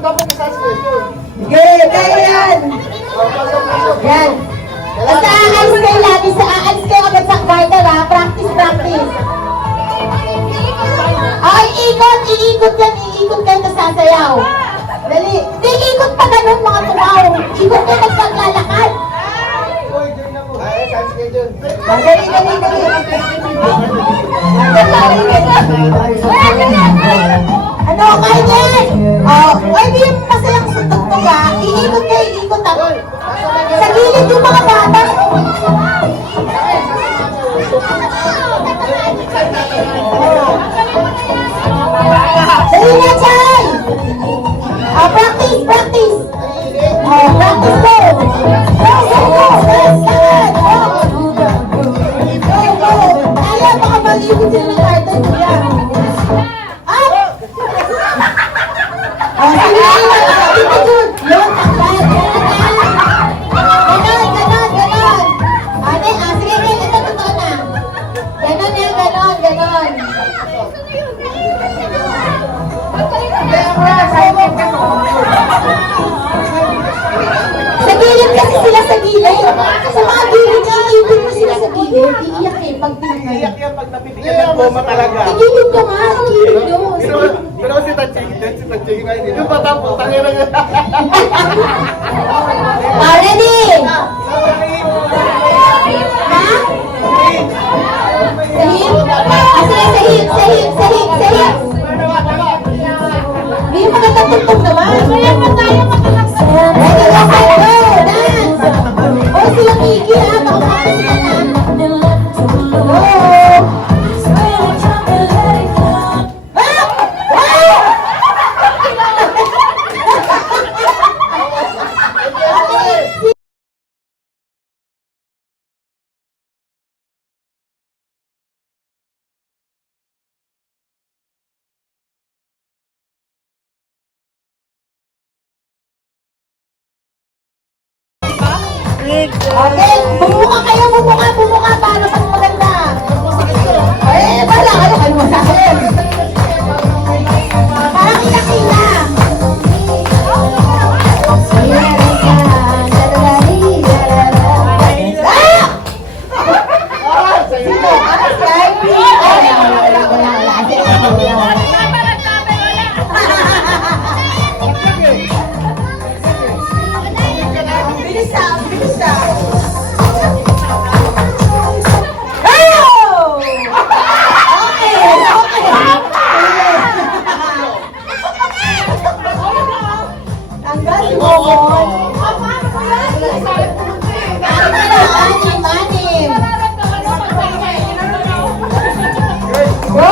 dapat massage ko yun. Okay, kaya yan. Yan. Basta aalis kayo lagi sa aalis kayo agad sa quarter ha. Practice, practice. Ay, iikot yan. Iikot kayo na sasayaw. Dali. Di, ikot pa ganun mga tumaw. Ikot kayo nagpaglalakad. Dali. Ano, kayo yan? Ay, di yung masayang suntok to ha. Iikot kayo, iikot ha. Sa gilid yung mga bata. Dali na, Chay! Practice! Practice go! Go! Kaya baka mag-ibig sila ng carton ko yan. Up! Sige! Dito dun! Yung taklat! Ganon! Ate, sige, ito totoo na. Ganon yan, ganon. Sa gilid kasi sila sa gilid. Sa mga gilid, iipin mo sila sa gilid. Iiyak eh, pag pinagay. Iyak yan pag napitigan ng goma talaga. Sa gilid ka nga, sa gilid yun. Pero si Taching ngayon. Yung patapos, tangin na yun. Ready? Ha? Sahib? Sahib. Hindi yung magandang naman. Ready, go, dance! Oh, sila Miki ha, baka makasipan na. Go! Okay, bumuka para mas maganda. Wala kayo, ano masasabi? Parang iyak-ila. Bilis na. Tanggal si Momon. Anim. Go!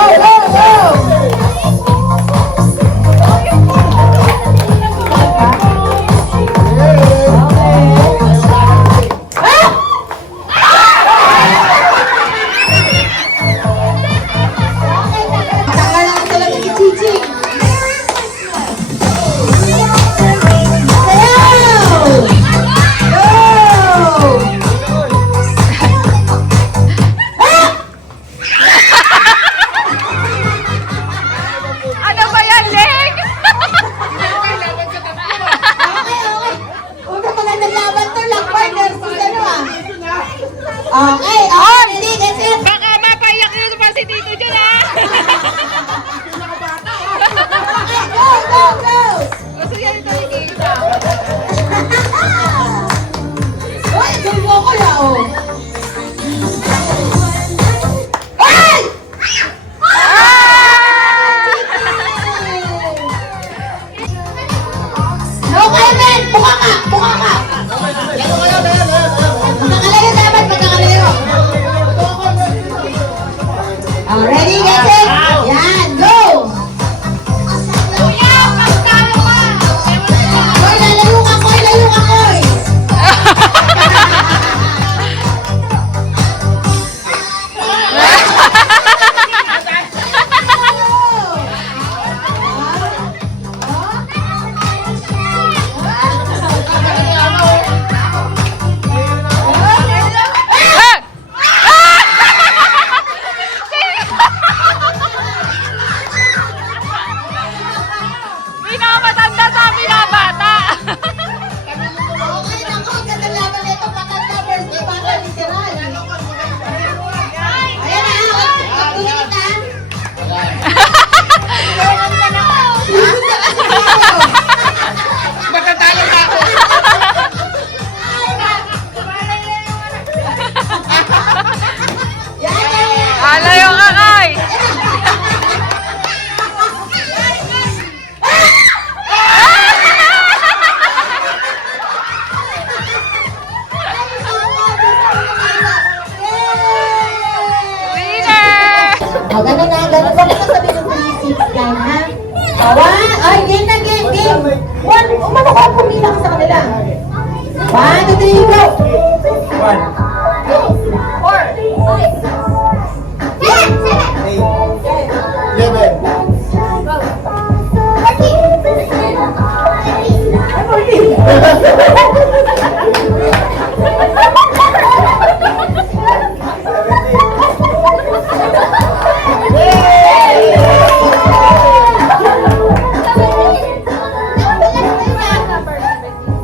Okay, ready, that's it. Baka mapayak nyo pa si Tito dyan ha. Go! Gusto yan ito ikita. Uy, tulmo ko na, oh. Ay! No comment! Buka ka! Magkakalayo dapat, magkakalayo. Ready, that's it. Yan, go! Koy, lalayo ka, Koy!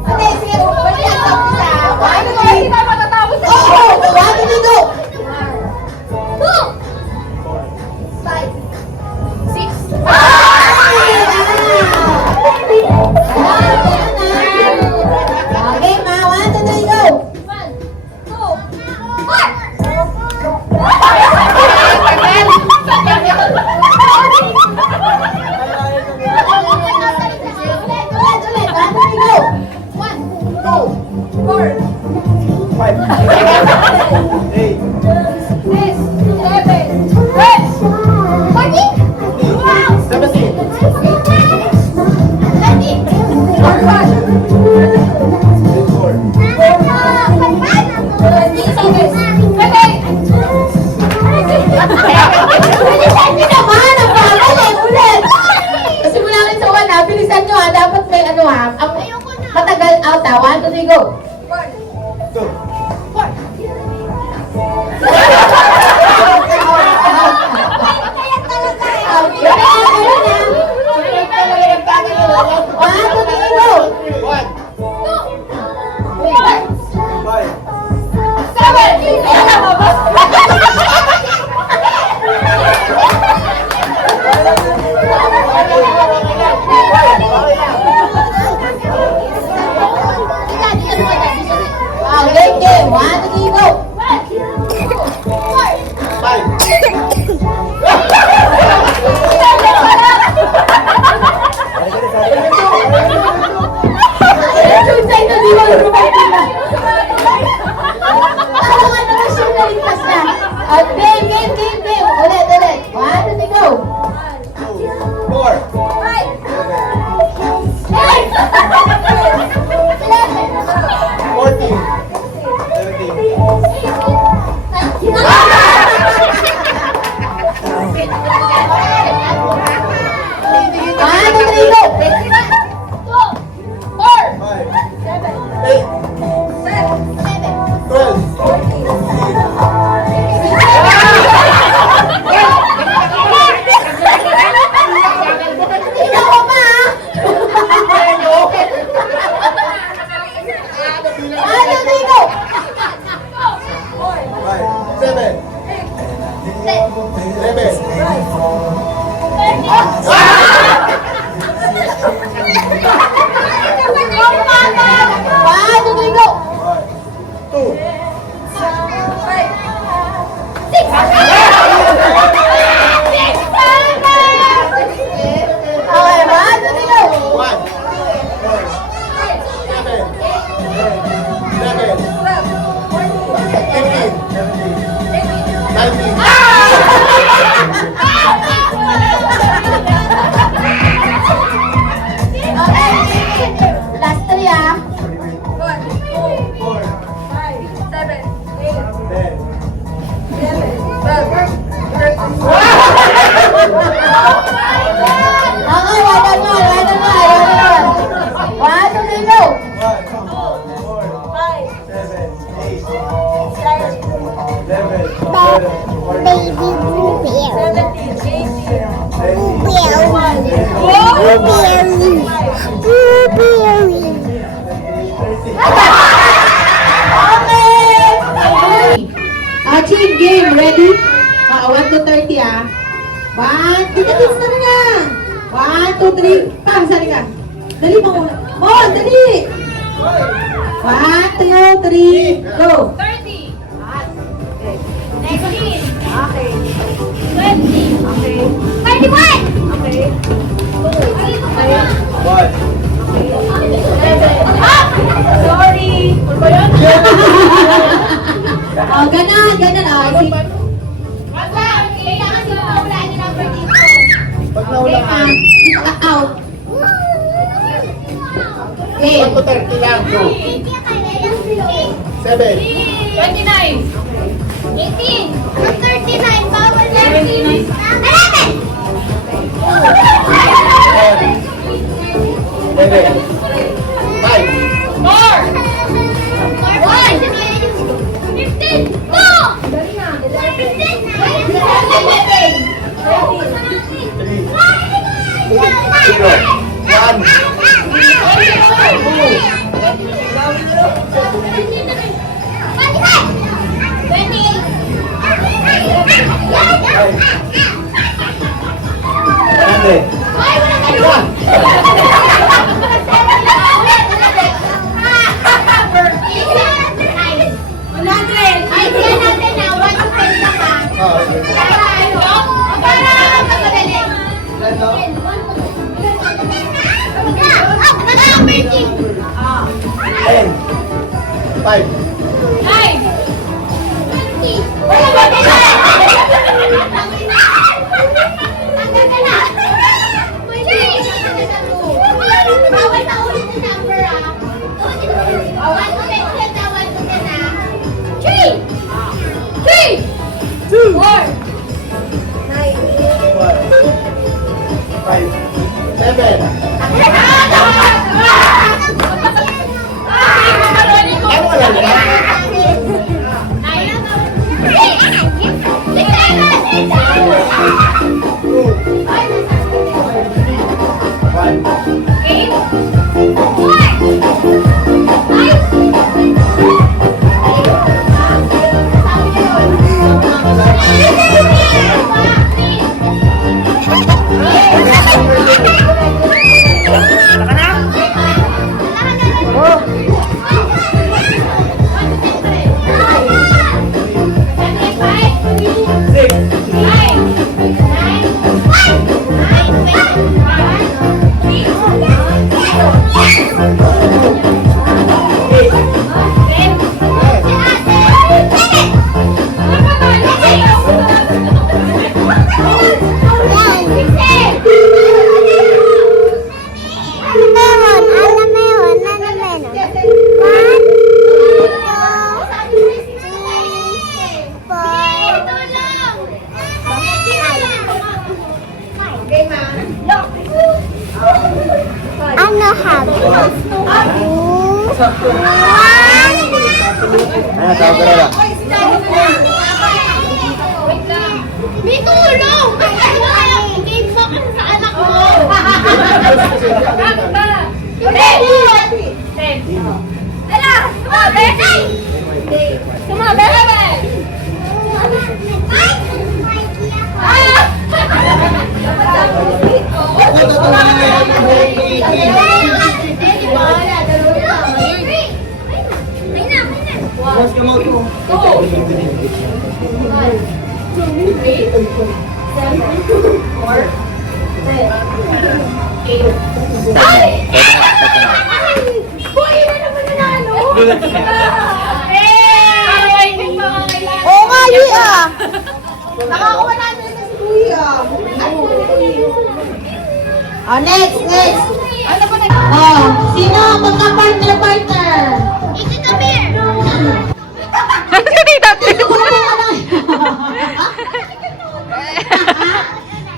Okay, sige. Balik ako sa 1, 2, 3. Oo, 1, 2, 3, go! Okay, ma. 1, 2, 3, go! Ulit. 1, 2, 3, go! 5, 8, 17, 24, Bilisan nyo naman! Ang bagal eh! Ulit! Kasi mula rin sa 1 ha, bilisan nyo ha. Dapat may ano ha. Ang matagal out ha. 1, 2, 3, go! 2, One, two, three, go! 1, 5, Game. 1, 2, 3, go! 5, Susay na di mo Ano nga naman siya naligtas na? Game. Ulit. 1, 2, 3, go! 4, 14, 17, One, two, three, go! 5, 8, 12, Hindi ako pa ha! 1, 2, 3, go! 5, 7, 11, One, two, three, go! 2, Okay, 1, 2, three, go! 1, 4, 7, 15, 19, Okay, last 3 ah. 4, 10, Okay, one more. 1, 2, three, go! 1, 4, 7, 8, 11, 12, 14, 15, Team game, ready? 1 to 30 ah. 1, tigatits na nga. 1, 2, 3, pa, sali ka. Dali mo muna. Mon, dali! 1, 2, 3, go! 30. Okay. 19. Okay. 20. Okay. 31. Okay. 1, Sorry. Ano ba yan? Oh, ganon. Oh, Kailangan sila maulaan yung number dito. Pag naulaan, out. Okay. 1 to 30 lang, go. 7, 29. 18. 39. Bawal na. 11. 11, 5, Five. Bawal na ulit yung number, ah. One to ten ulit na, one to ten, ah. Three! Four! Five. Seven. Ano wala na? Tawag ka na lang. May tulong! Game mo kasi sa anak mo! Ten! Ala! Sumabi! Sumabi! Oo nga, Lia! Nakakuha natin na si Kuya. Oh, next! Oh, sino ang magka-partner? Iki kami!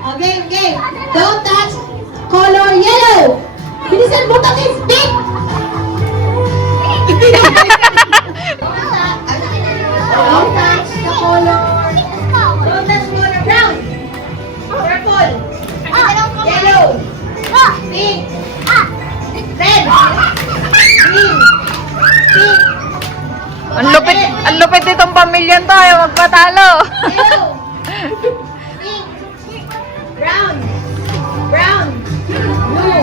Okay. Don't touch color yellow. Bilisan mo, that is big. Don't touch the color. Don't touch color brown. Purple. Yellow. Pink. Red. Green. Pink. Ang lupit nitong pamilya to, ayaw magpatalo. Yellow. Pink. Brown. Blue.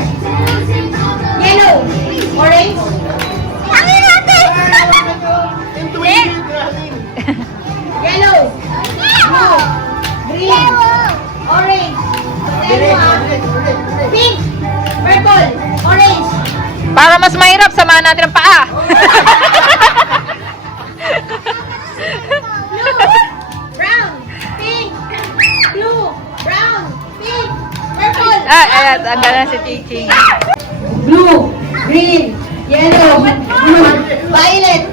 Yellow. Orange. Yellow. Blue. Green. Orange. Pink. Purple. Orange. Para mas mahirap, samahan natin ang paa. Brown. Pink. Blue. Brown. Pink. Purple. Ayan, tanda na si Chichi. Blue. Green. Yellow. Blue. Violet.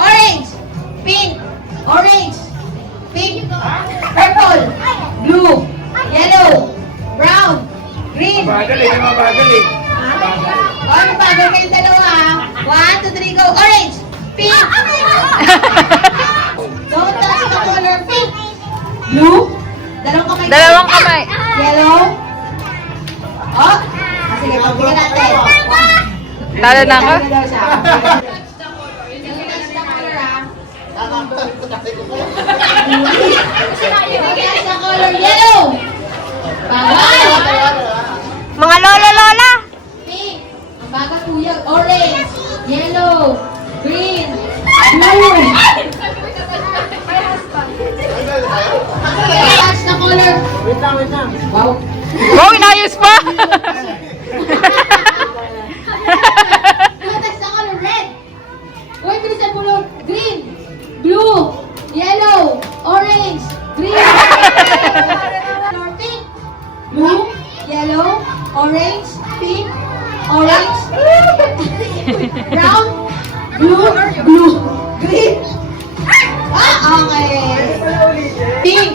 Orange. Pink. Orange. Pink. Purple. Blue. Yellow. Brown. Green. Bagal eh. Ano bagal kayong dalawa? 1, 2, 3, go. Orange. Pink. Don't touch the color pink. Blue. Dalawang kamay. Dalawang kamay. Yellow. Talo na ako. Talo daw siya. Touch the color yellow. Bawal. Mga lola-lola. Pink. Ang baga kuya. Orange. Yellow. Green. Blue. Touch the color. Wait lang. Wow. Wow, inayos pa. Touch the color red. Uy, bilisan mo Lord. Green. Blue. Yellow. Orange. Green. Pink. Blue. Yellow. Orange. Pink. Orange. Brown. Blue. Green. Okay. Pink.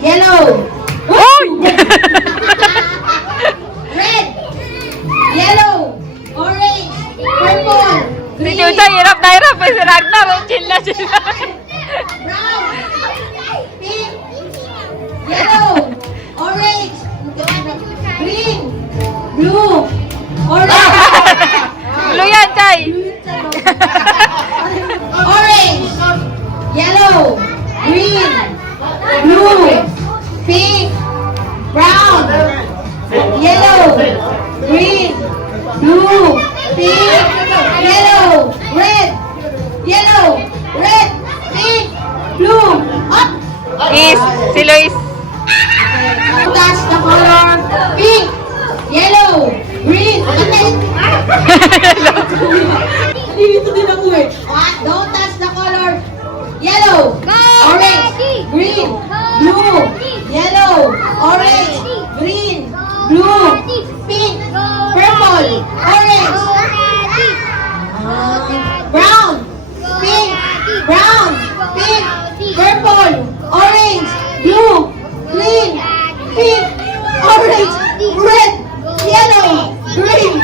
Yellow. Uy! Red. Yellow. Orange. Purple. Si Green. Chucha, hirap na hirap. Eh, si Ragnar, chill na sila. Brown. Pink. Yellow. Orange. Green. Blue. Orange. Blue yan, Chay. Orange. Yellow. Green. Blue. Pink. Brown. Yellow. Green. Blue. Pink. Yellow. Red. Yellow. Red. Pink. Blue. Up. Is, si Luis. Touch the color pink, yellow, green. Dito din ako eh. Don't touch the color yellow, orange, green, blue, yellow, orange, green, blue, pink, purple, orange, brown, pink, purple, orange, blue, green, pink, orange, red, yellow, green.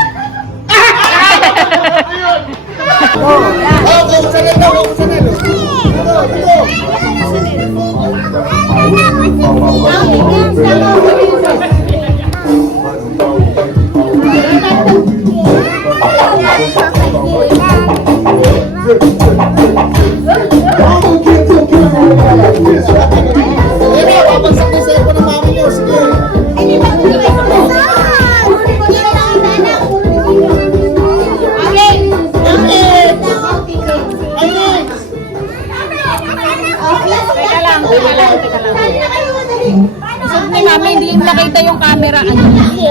Ay, mami, hindi yung nakita yung camera. Ano? Hindi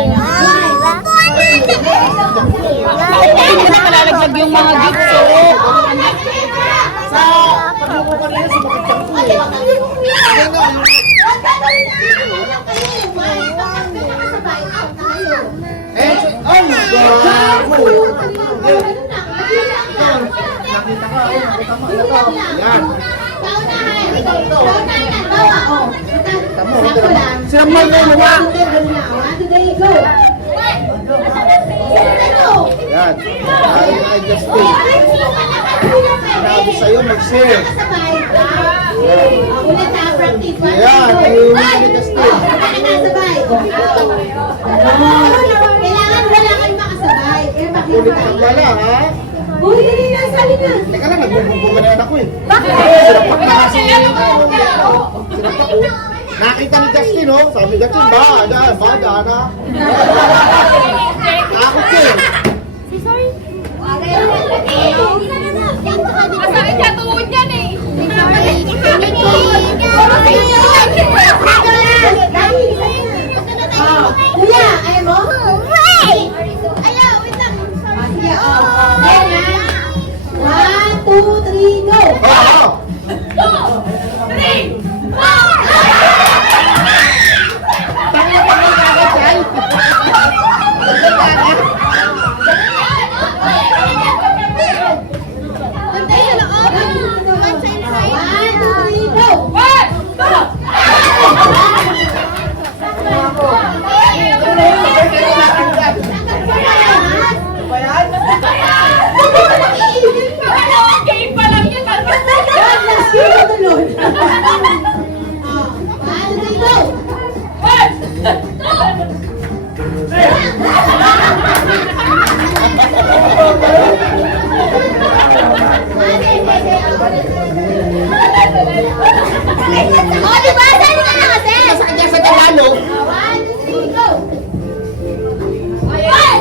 na malalaglag yung mga gifts. Sa pagbubukan niya sa makitang ko eh. Oh my God! Nakita ka, yan. Sila mo na mga. Yan. I just think. Sabi sa'yo, mag-share. Ulit na, practice. Yan, I just think. Kailangan makasabay. Kaya Ulit makita. ka pala, ha? Uy, dali na, sali na. Teka lang, nagbububugan na ako eh. Sinapak na kasi. Sinapak ko. Nakita ni Justin, oh. Sabi ni Justin, bada na. Takot siya eh. Masakit siya tuhod yan eh. Kuya, ayaw mo? Ayaw, wait lang. Sige, Sige, 1, 2, 3, go! Oo. 2, 3, 4! Oh, diba? Sali ka na kasi! Sa kanya sa Tagalog. 1, 2, 3, go! Ay!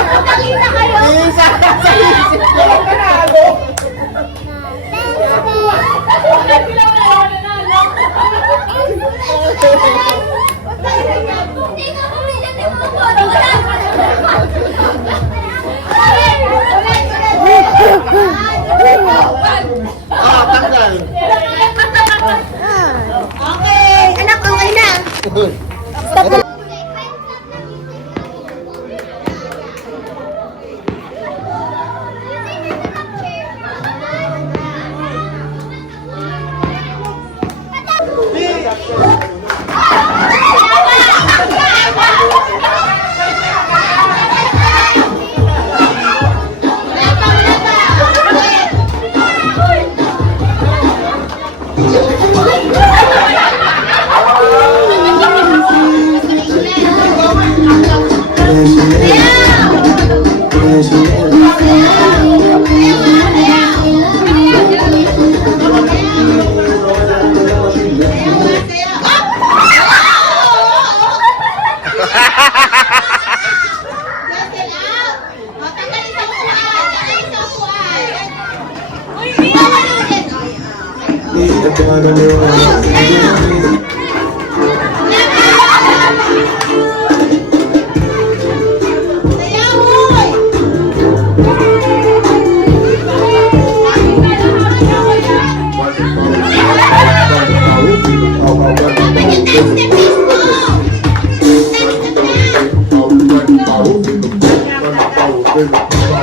Magtatay ka kayo. Isa sa isip ko. Panalo. Ah, tanggal. Okay, anak, okay na.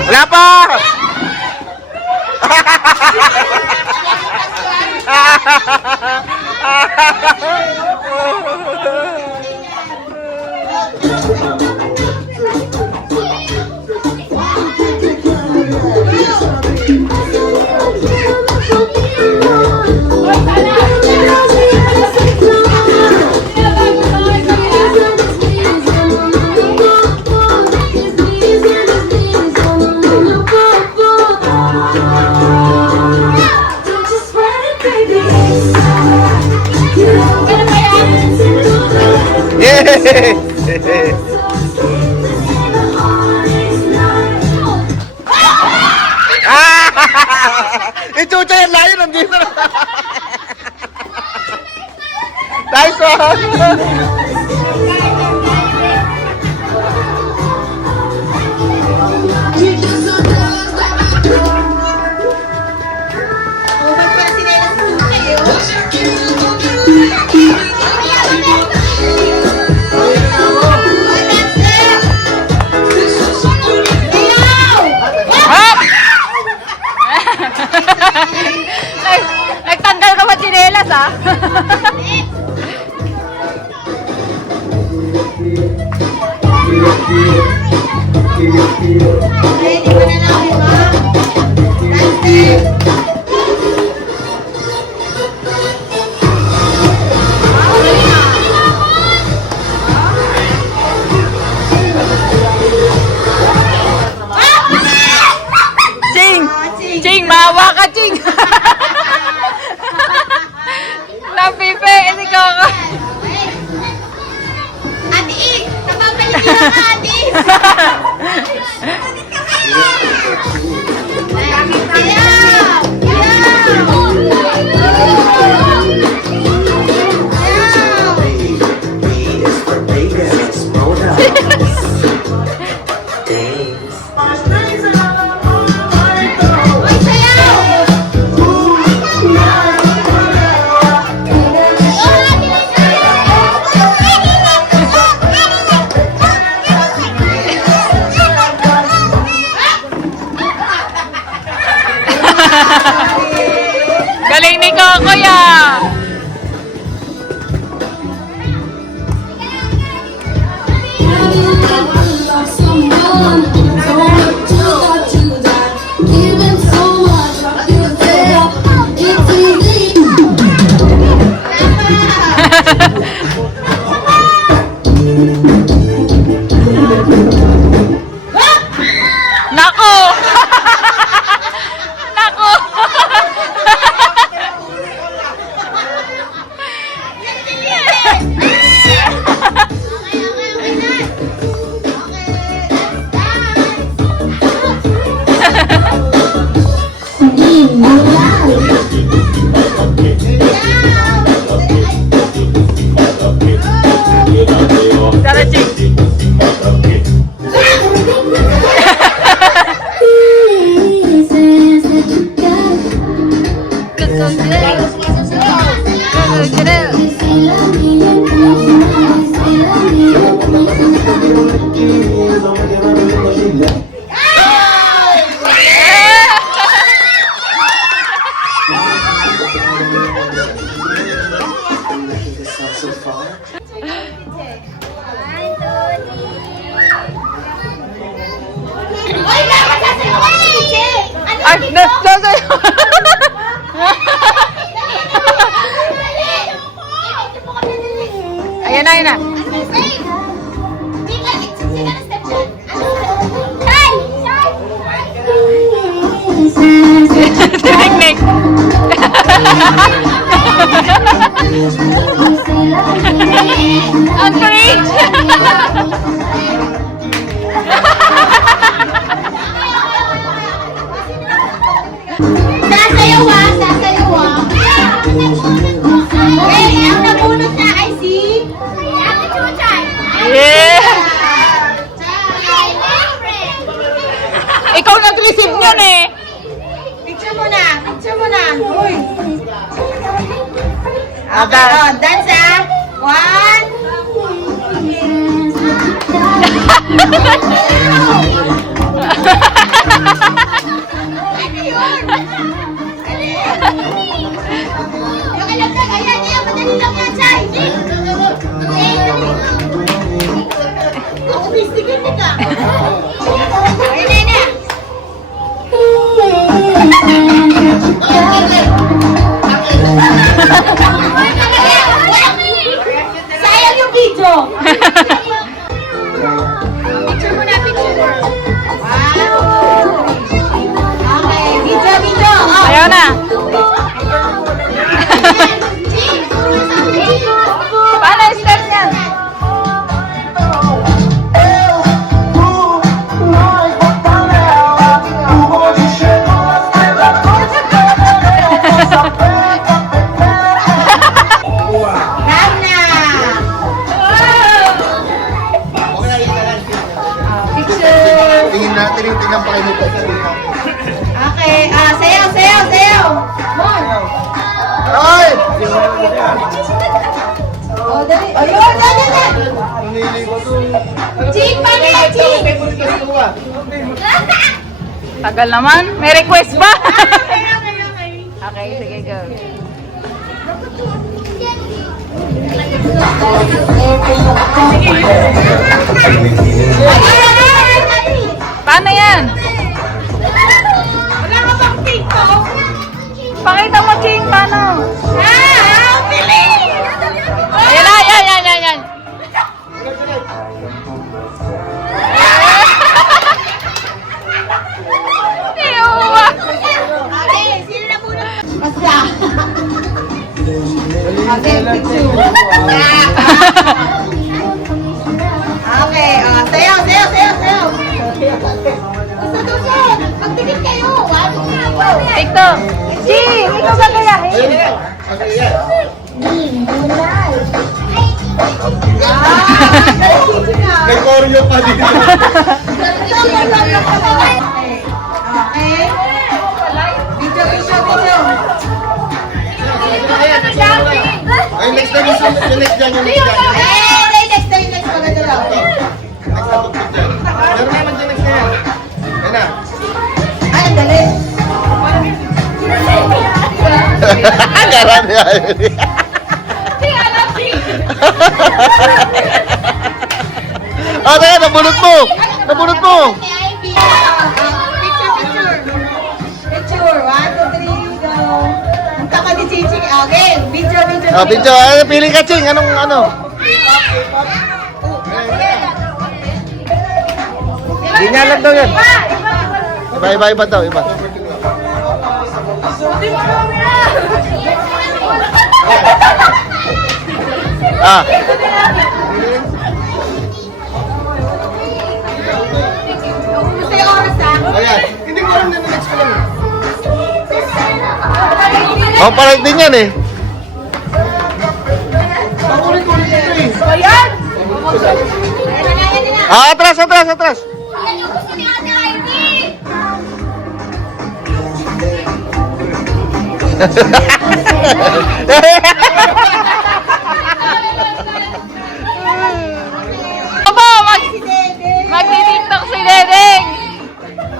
Wala pa! Ichucha yan layo, nandito na. Nice one! Nagtanggal ka ba tsinelas, ah? Ready ka na lang, diba? That's it. Ching! Ching, maawa ka, Ching! Napipe, hindi ka ka. Ate Ik, napapalik ka na Ate Ik. Ayaw! Ayaw! Galing ni Kokoy ah. Nako! Nako! Tara, Ching. Oy, dapat sasayaw ka ni Che! Ano? Ay, nasasayo. Ayan na, ayan na. Tingnik. Ang cringe. Sasayaw ah, sasayaw ah. Eh, ang nabunot na ay si... Ate Chuchay. Yeah. Ikaw nag-receive yun eh. Picture mo na. Picture mo na. Uy. Okay, Dance. oh, dance ah. 1. Yung alagdag, ayan, ayan, madali lang yan, Chay. Ako, bistigin ka. Ayan, ayan, ayan. Sayang yung video. Picture mo na, picture. Okay, video, video. Oh. Ayaw na. Paano yung step niyan? Nana. Picture. Tingin natin yung tingnan pa kayo nito. Okay, sayaw, sayaw, sayaw. Ay! Oh, dali. Ayun, dali, dali. Ching, paano yan, Ching? Tagal naman. May request ba? Okay, sige, go. Paano yan? Wala ka bang TikTok? Pakita mo, Ching, paano? Ang bilis! Ayan na, yan, yan, yan, yan. Ewa. Okay, sino na muna? Basta. Okay, picture. Okay, sayaw, sayaw, sayaw, sayaw. Susunod! Magtingin kayo! Ano na ako? TikTok. Ching, ikaw ba kaya? Ayun na. Okay, yan. May choreo pa dito. Okay. Video, video, video. Ay, next na yung next dyan, yung next dyan. Next time, next maganda lang. Next na tugtog dyan. Meron naman dyan next na yan. Ayun na. Ay, dali. Karami ayaw niya. Ah, teka, nabunot mo! Nabunot mo! Picture. 1, 2, 3, go. Ang tama ni Chichi. Okay, video. Ah, video. Ano, pili ka, Ching. Anong ano? Linya lang daw yan. Iba daw, iba. Ah. Gusto yung oras ha? Ayan. Hindi ko alam na next ko lang. Oh, parang din yan eh. Pakulit-kulit ito eh. Ah, atras. Yan yung gusto ni Ate Ivy. Aba, magti-tiktok si Dedeng.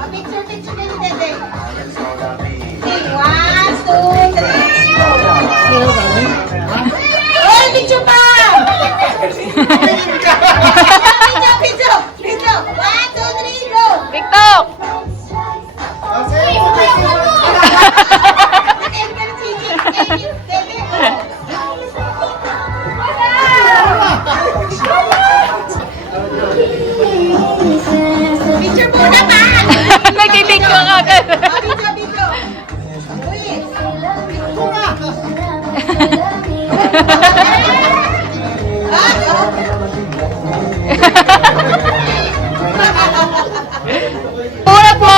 Picture din si Dede. 1, 2, 3. Oh, picture pa! Video. 1, 2, 3, go! TikTok. Nakain ka na, Chichi. Dede. Picture muna pa! Nagti-tiktok agad. Video. Uy. Una po.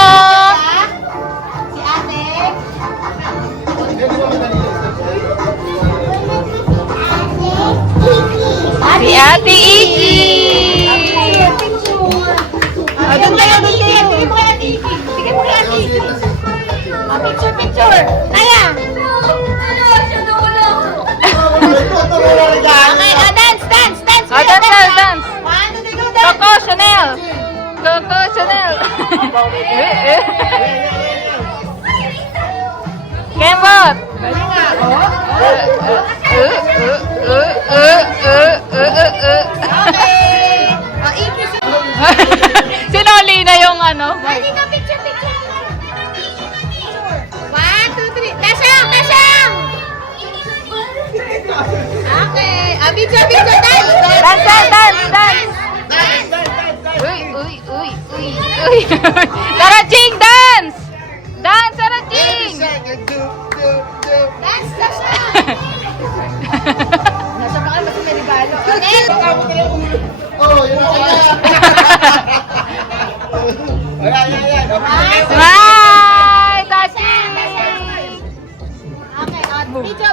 Si ate. Si Ate Iki. Doon kayo. Tignan mo kay Ate Iki. Tignan mo kay Ate Iki. Picture. Naya. Okay, dance. Oh, dance. 1, 2, 3, go, dance. Coco Chanel. Kembot. Okay. Iki. Sinoli na yung ano. Ready ka, picture. 1, 2, 3. Tasang. Okay. Video, dance. Dance. Uy. Tara, Ching, dance! Dance, tara, Ching! Dance, Nasa pa kayo, mas may regalo. Okay. Oh, yun ako na. Ayan. Smile! Tachi! Okay.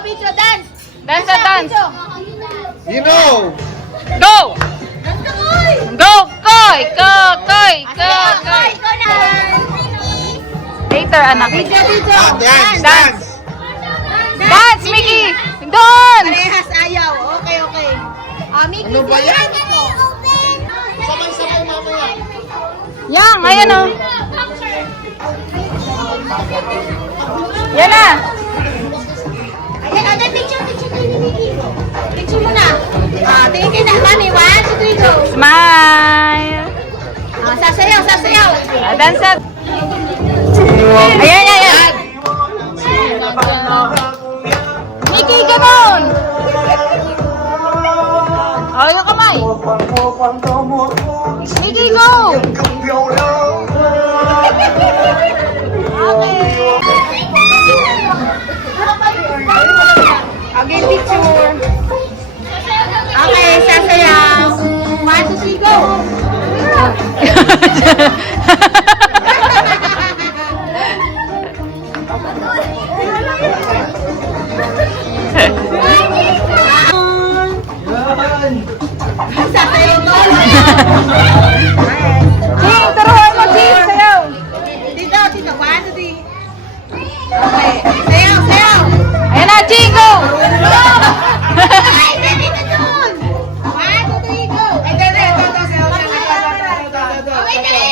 Video, dance. Dance. You know. Go! Dance ka, boy. Go, Koy! Okay, ikaw na. Later, anak. Video. Dance. Dance, Mickey! Doon! Parehas ayaw. Okay. Mickey, Ano ba yan? ito. Sabay mamaya. Yang, ayan o. Yan na. Ayan, picture kayo ni Mickey. Picture mo na. Tingin kayo na, mami. 1, 2, 3, go. Smile! Sasayaw. Dance at... Ayan. Mickey, ganon! Oh, yung kamay. Mickey, go! Okay, picture. Okay, sasayaw. 1, 2, 3, go. Sasayaw ko. Ching, turuan mo, Ching, sayaw. Dito. 1, 2, 3. Okay, sayaw. Ayan na, Ching, go! Ay, dito doon. 1, 2, 3, go. Ay, dito. Okay, dito.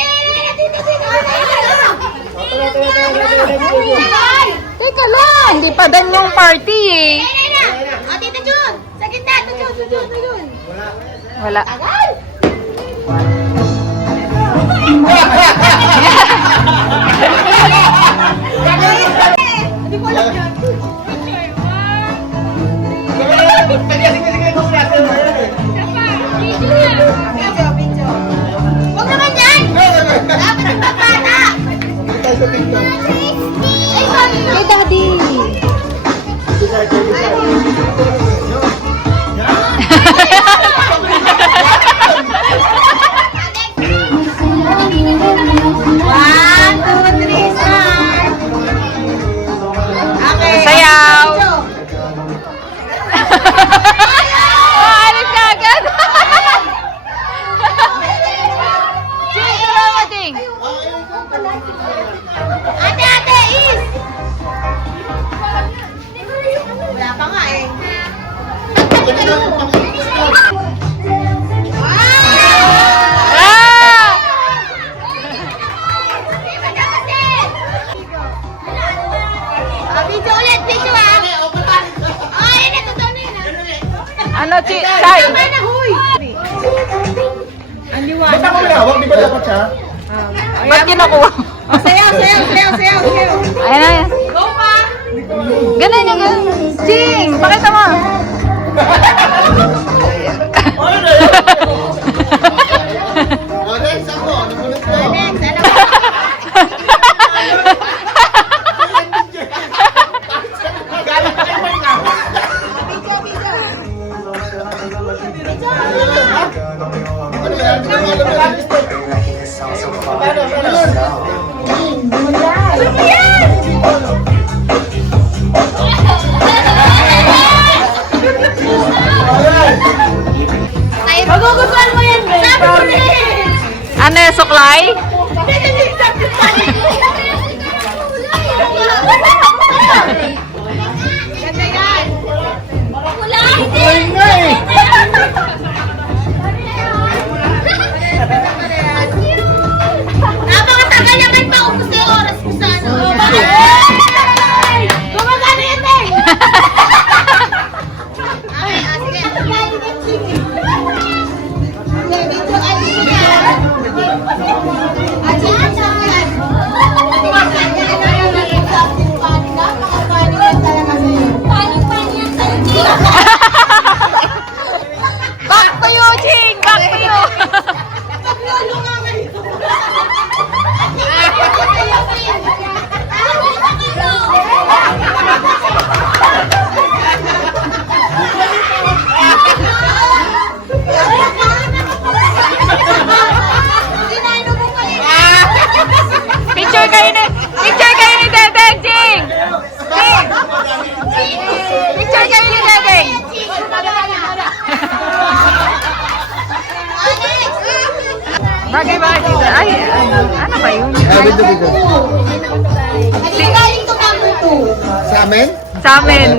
Teka lang, Hindi pa dan yung party eh. O, Tita Jun! Sa gitna! Ito Jun! Wala. Tagal! Hindi ko alam yan. Huwag naman yan! Dapat ang babata! Ay, sorry! Hey, Daddy! One, two, three, start! Okay. Sayaw! Alis ka agad! Ching, turo mo, Ching! Ate, is! Wala pa nga eh. Ah! Video ulit, video ah! Oh, yun na, totoo na yun ah. Ano, Chay? Tama na, huy! Ba't ako tinawag? Di ba dapat siya? Ba't kinukuha? Sayaw! Ayan na, ayan. Go pa! Ganun yung ganun. Ching, pakita mo. O, next ako. Nagulat ko. Next, ano ba? Ano yan? Hindi ko alam Magugustuhan mo yan, Ray! Sabi ko na eh! Ano yung suklay? Ganda yan! Wala! Ayun nga eh. Napakatagal naman pa ubus na yung oras ko sa ano. Gumagana yan, Ray! Okay, sige. Medyo ano yan? Back to you, Ching! Back to you! Picture kayo ni Dedeng, Ching! Ching! Picture kayo ni Dedeng! Bagay ba dito? Ay, ano ba yun? Sabi to dito. Galing to number 2. Sa amin? Sa amin.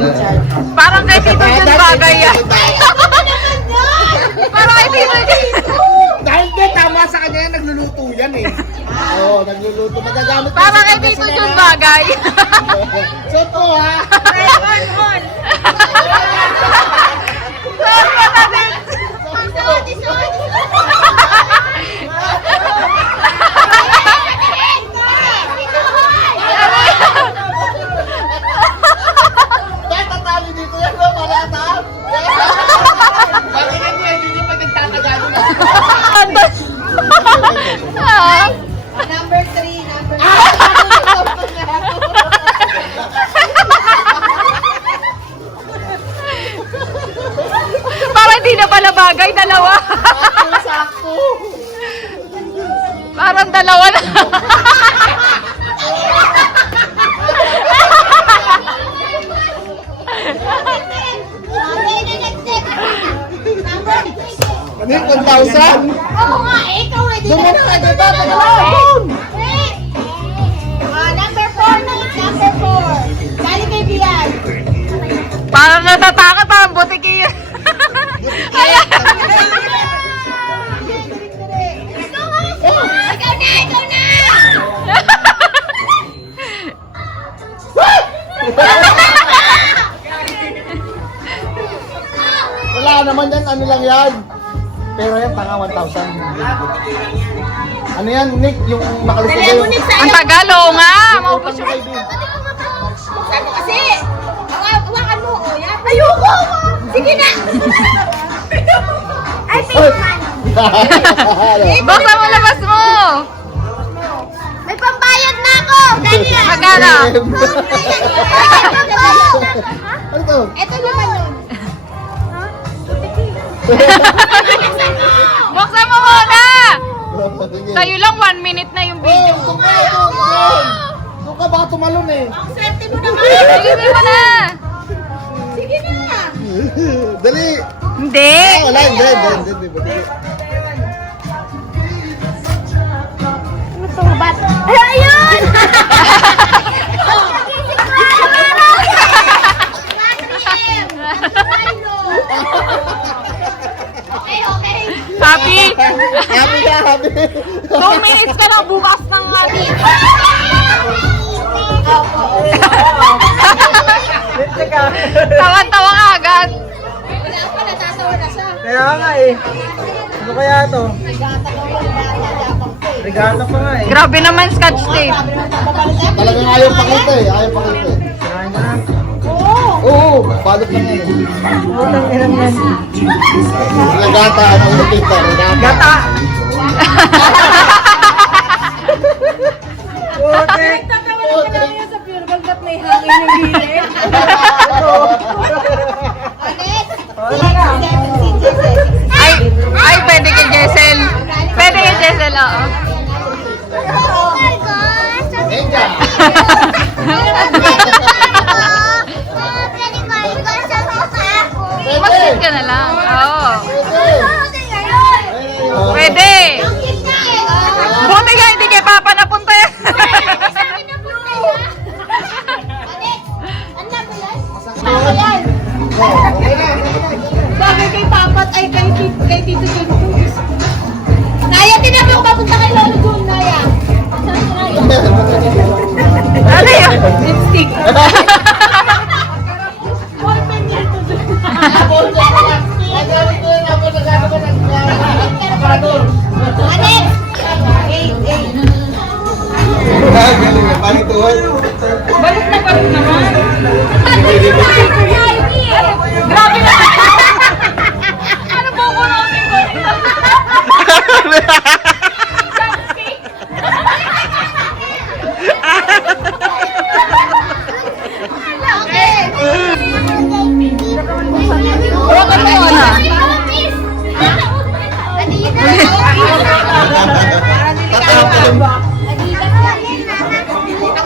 Parang kay Tito Jun bagay yan. Parang kay Tito Jun. Dahil di, tama sa kanya yan, nagluluto yan eh. Oo, nagluluto. Magagamit ko Parang sa kay Tito Jun bagay. So po ha. Dahil tatali dito yan, no? Para ataas. Bakit yan niya, hindi niya pa nagtatagano na. Ah. Number 3, number 3. Parang hindi na pala bagay, dalawa. Sakto. Parang dalawa na. Ano yung 1,000? Oo nga, ikaw eh. Di Dumo na ka dito, tagal. Number 4 na, number 4. Galing kay Bian. Parang natatakot, parang butiki yun. Ikaw na! naman yan, ano lang yan. Pero yan, tanga 1,000. Ano yan, Nick? Yung makalusog Dali yun. mo, Nick, Ang sa'yo. tagalo nga. Maubos Utang yung... kay Bill. Buksan mo kasi. Hawakan mo. O, yan. Ayoko. Sige na. Ay, Oy! pink man. Buksan mo, labas mo. May pambayad na ako. Dali na. Magkano? Ano to? Ito naman yun. Buksan mo muna. Sige. Sa'yo lang 1 minute na yung Oh, video. doon ka, doon. Doon ka, baka tumalon eh. Ang swerte mo naman. Sige mo na. Sige na. Dali. Hindi. Ah, wala, hindi. Ano pang bat? Ay, ayun! Okay, okay. Happy? Happy ka, happy. 2 minutes ka na bukas ng ating. Tawan-tawa ka agad. Wala pa, natatawa na siya. Kaya nga eh. Ano kaya to? Regata pa nga eh. Grabe naman scotch tape. Talagang ayaw pakita eh, ayaw pakita eh. Kaya na. Oo, balot lang yan eh. Utang ina mo yan. Regata, ano ulit ito? Regata. Gata! Putik! Sa pure gold ba't may hangin yung gilid? Ay, pwede kay Jessel. Pwede kay Jessel, oo. Oh my gosh! Enga. Mag-sit ka na lang. Oo. Pwede. Pwede. Buti nga hindi kay Papa napunta yan. Sabi kay Papat ay kay Tito John Cruz. Naya, tinabi ko papunta kay Lolo Jun, Naya. Saan si Naya? Ano yun? Lipstick. Anik! Balik na balik naman. Grabe na. Ano po ko namin ko? Okay. Hawakan mo na.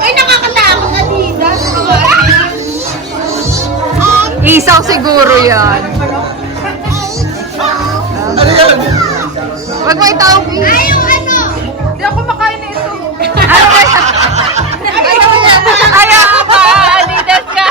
Ay, nakakatakot, Adidas. Isaw siguro yan. Ano yan? Wag mo itawag. Ay, yung ano? Hindi ako makain na ito. Ano ba yan? Ayaw ko pa. Adidas ka.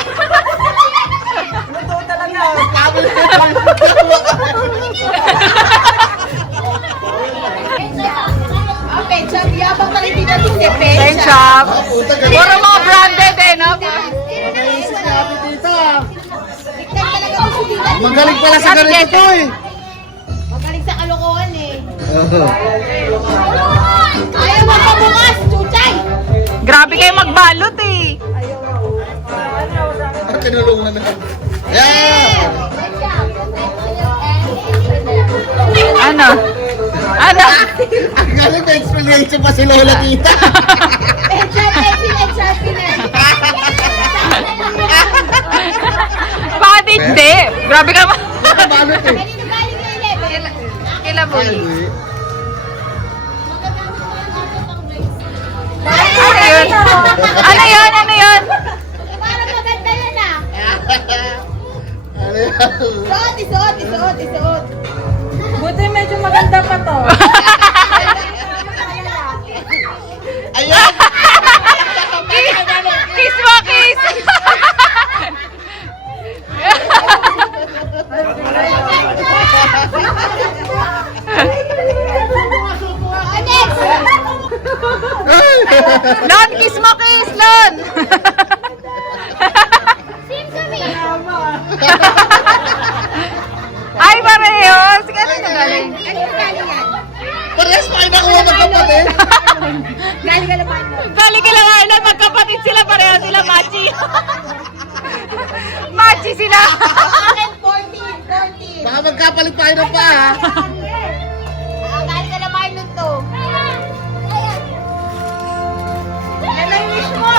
Ah, Pecha, yabang talaga hindi natin si Pen Pecha. shop. Puta ka. Puro mga branded eh, no? Naisip niya, happy tita. Tignan talaga to si Tita. Magaling pala sa ganito to eh. Magaling sa kalokohan eh. Ayaw mo pa bukas, Chuchay! Grabe kayo magbalot eh. Kinulong na naman. Yeah! Ano? Ano? Ang galing na explanation pa si Lola Tita. Bakit hindi? Grabe ka naman. Balot eh. Kilaboy. Ay, Ano yun? Ano yun? Ano yun? Parang maganda yun ah. ano yan? Isuot. Buti medyo maganda pa to. Ayan! Kiss mo, kiss! Lon, kiss mo, kiss, Lon! Sim kami. Ay, Galing ka naman mo. Galing kila Arnold, magkapatid sila, pareho sila, Machi. Machi sila. Akin, 14. Baka magkapalit tayo ng pa, ha? Galing ka na Marlon to. Yan na yung wish mo.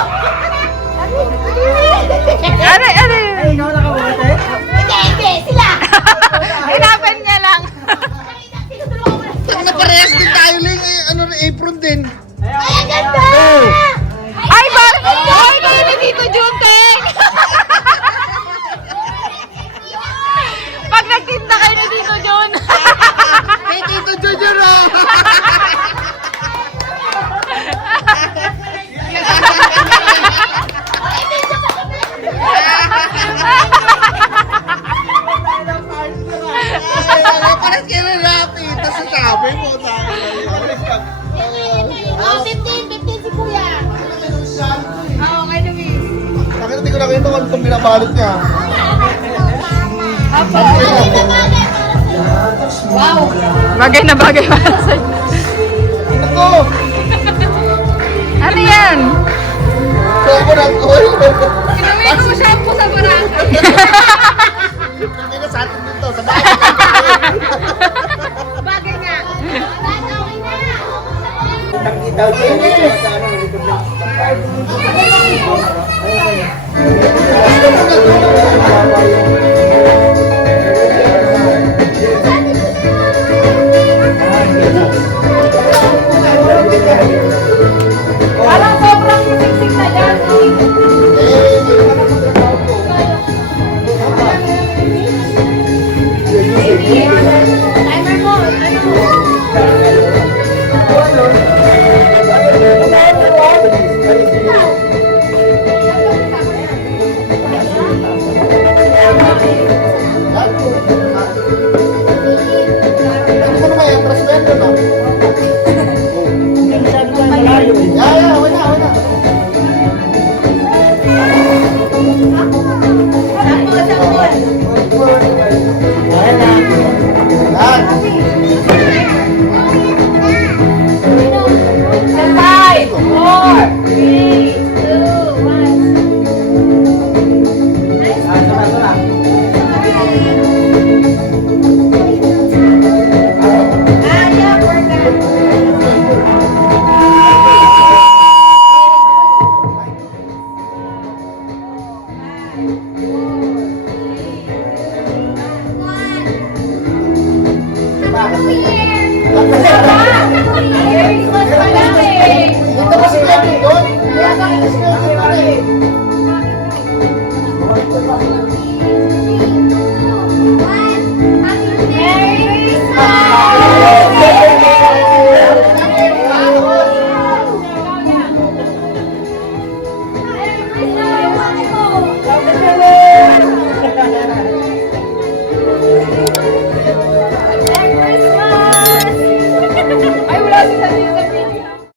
Ano? Ay, ikaw nakabote? Hindi, sila. Hinapan niya lang. Pag naparehas din tayo, Ling, ano, apron din. Ay, ang ganda! Ay, Ay, kayo ni Tito Junteng. Pag nagtinda kayo ni Tito Jun. Hey, Tito Junior, oh! Pares kayo na Rapi. Tapos sasabi mo sa akin. Oh, 15 si Kuya. Oo, kay Luis. Bakit hindi ko nakita kung itong binabalot niya? Wow. Bagay na bagay para sa'yo. Ako! Ano yan? Coconut oil! Inuwi ko shampoo sa barangay. Hindi na sa atin dito. Sa bahay. Bagay nga. Parang sobrang siksik na yan. Timer mo, ano? Ano mo naman yung traswendo, no? Yeah, wala na. Yan. Five, four, three, two, one. Ito ba si Kevin doon? Kaya bakit si Kevin doon eh?